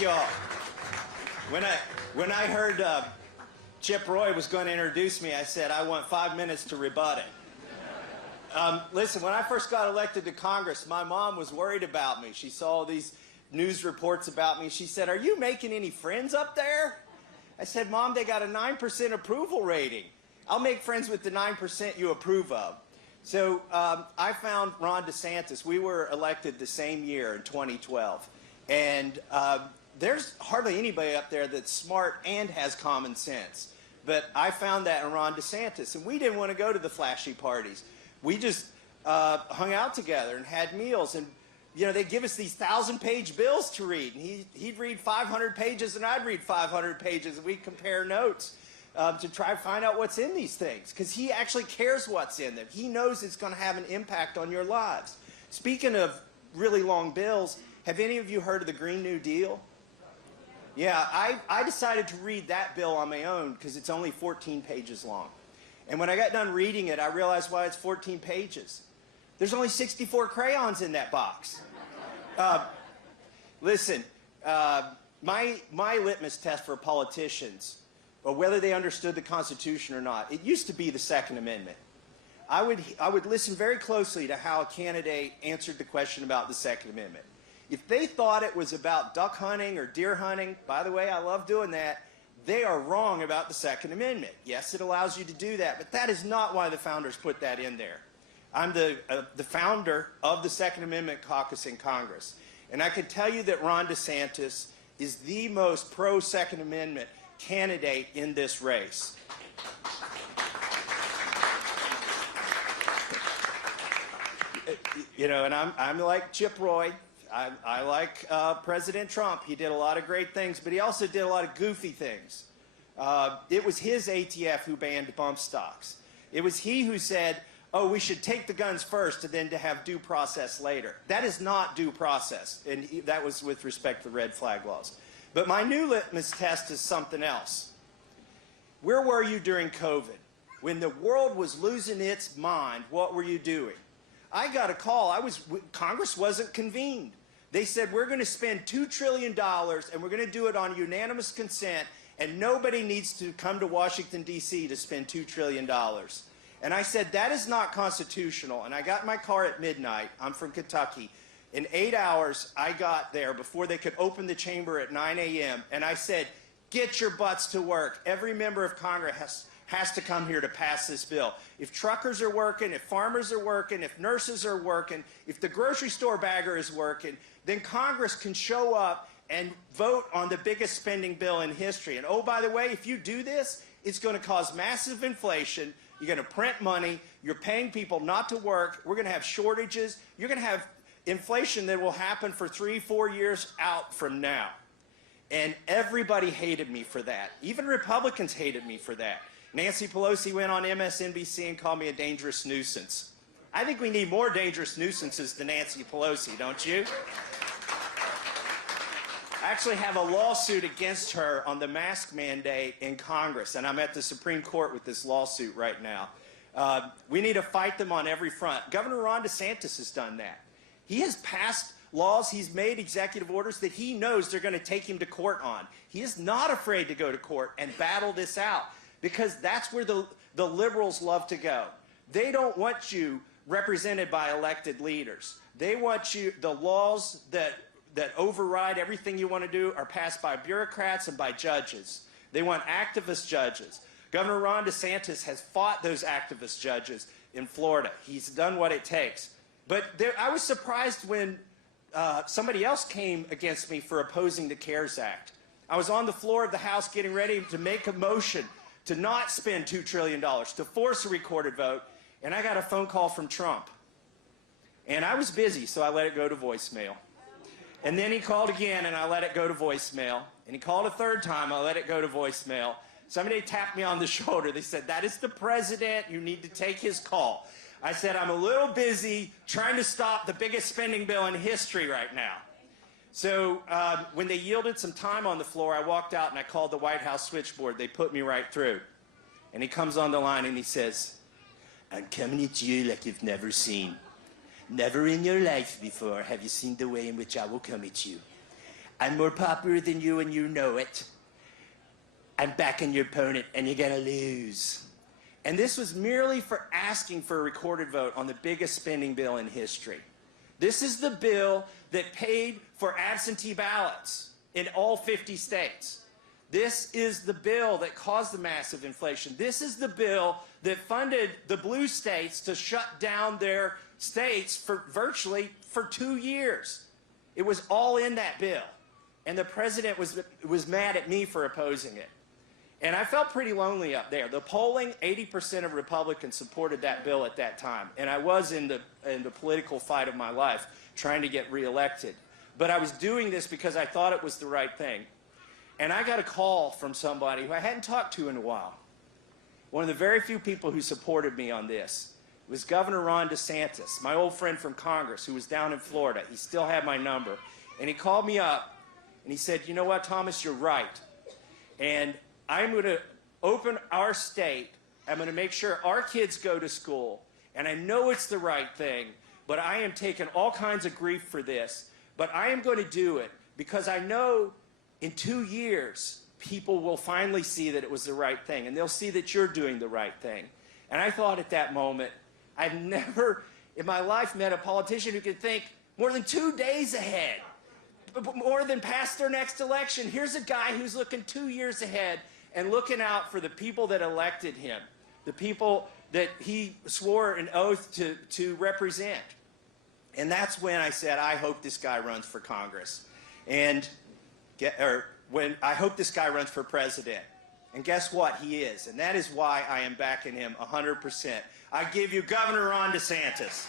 Thank you all. When I heard Chip Roy was going to introduce me, I said, I want 5 minutes to rebut it. Listen, when I first got elected to Congress, my mom was worried about me. She saw these news reports about me. She said, are you making any friends up there? I said, Mom, they got a 9% approval rating. I'll make friends with the 9% you approve of. So I found Ron DeSantis. We were elected the same year in 2012. And there's hardly anybody up there that's smart and has common sense. But I found that in Ron DeSantis. And we didn't want to go to the flashy parties. We just hung out together and had meals. And, you know, they'd give us these 1,000-page bills to read. And he'd read 500 pages and I'd read 500 pages. And we'd compare notes to try to find out what's in these things. Because he actually cares what's in them. He knows it's going to have an impact on your lives. Speaking of really long bills, have any of you heard of the Green New Deal? Yeah, I decided to read that bill on my own because it's only 14 pages long. And when I got done reading it, I realized why it's 14 pages. There's only 64 crayons in that box. Listen, my litmus test for politicians, or whether they understood the Constitution or not, it used to be the Second Amendment. I would listen very closely to how a candidate answered the question about the Second Amendment. If they thought it was about duck hunting or deer hunting, by the way, I love doing that, they are wrong about the Second Amendment. Yes, it allows you to do that, but that is not why the founders put that in there. I'm the founder of the Second Amendment caucus in Congress, and I can tell you that Ron DeSantis is the most pro-Second Amendment candidate in this race. You know, and I'm like Chip Roy. I like President Trump. He did a lot of great things, but he also did a lot of goofy things. It was his ATF who banned bump stocks. It was he who said, oh, we should take the guns first and then to have due process later. That is not due process, and that was with respect to the red flag laws. But my new litmus test is something else. Where were you during COVID? When the world was losing its mind, what were you doing? I got a call. Congress wasn't convened. They said, we're going to spend $2 trillion and we're going to do it on unanimous consent, and nobody needs to come to Washington, D.C. to spend $2 trillion. And I said, that is not constitutional. And I got in my car at midnight. I'm from Kentucky. In 8 hours, I got there before they could open the chamber at 9 a.m. And I said, get your butts to work. Every member of Congress has to come here to pass this bill. If truckers are working, if farmers are working, if nurses are working, if the grocery store bagger is working, then Congress can show up and vote on the biggest spending bill in history. And oh, by the way, if you do this, it's going to cause massive inflation. You're going to print money. You're paying people not to work. We're going to have shortages. You're going to have inflation that will happen for 3-4 years out from now. And everybody hated me for that. Even Republicans hated me for that. Nancy Pelosi went on MSNBC and called me a dangerous nuisance. I think we need more dangerous nuisances than Nancy Pelosi, don't you? I actually have a lawsuit against her on the mask mandate in Congress, and I'm at the Supreme Court with this lawsuit right now. We need to fight them on every front. Governor Ron DeSantis has done that. He has passed laws, he's made executive orders that he knows they're going to take him to court on. He is not afraid to go to court and battle this out, because that's where the liberals love to go. They don't want you represented by elected leaders. They want you, the laws that override everything you want to do are passed by bureaucrats and by judges. They want activist judges. Governor Ron DeSantis has fought those activist judges in Florida. He's done what it takes. But I was surprised when somebody else came against me for opposing the CARES Act. I was on the floor of the House getting ready to make a motion to not spend $2 trillion, to force a recorded vote, and I got a phone call from Trump. And I was busy, so I let it go to voicemail. And then he called again, and I let it go to voicemail. And he called a third time, I let it go to voicemail. Somebody tapped me on the shoulder. They said, that is the president. You need to take his call. I said, I'm a little busy trying to stop the biggest spending bill in history right now. So when they yielded some time on the floor, I walked out and I called the White House switchboard. They put me right through. And he comes on the line and he says, I'm coming at you like you've never seen. Never in your life before have you seen the way in which I will come at you. I'm more popular than you and you know it. I'm backing your opponent and you're going to lose. And this was merely for asking for a recorded vote on the biggest spending bill in history. This is the bill that paid for absentee ballots in all 50 states. This is the bill that caused the massive inflation. This is the bill that funded the blue states to shut down their states for virtually 2 years. It was all in that bill. And the president was mad at me for opposing it. And I felt pretty lonely up there. The polling, 80% of Republicans supported that bill at that time. And I was in the political fight of my life, trying to get reelected. But I was doing this because I thought it was the right thing. And I got a call from somebody who I hadn't talked to in a while. One of the very few people who supported me on this was Governor Ron DeSantis, my old friend from Congress, who was down in Florida. He still had my number. And he called me up, and he said, you know what, Thomas, you're right. And I'm going to open our state. I'm going to make sure our kids go to school. And I know it's the right thing, but I am taking all kinds of grief for this. But I am going to do it because I know in 2 years, people will finally see that it was the right thing. And they'll see that you're doing the right thing. And I thought at that moment, I've never in my life met a politician who could think more than 2 days ahead, more than past their next election. Here's a guy who's looking 2 years ahead and looking out for the people that elected him, the people that he swore an oath to represent. And that's when I said, I hope this guy runs for Congress. I hope this guy runs for president. And guess what? He is. And that is why I am backing him 100%. I give you Governor Ron DeSantis.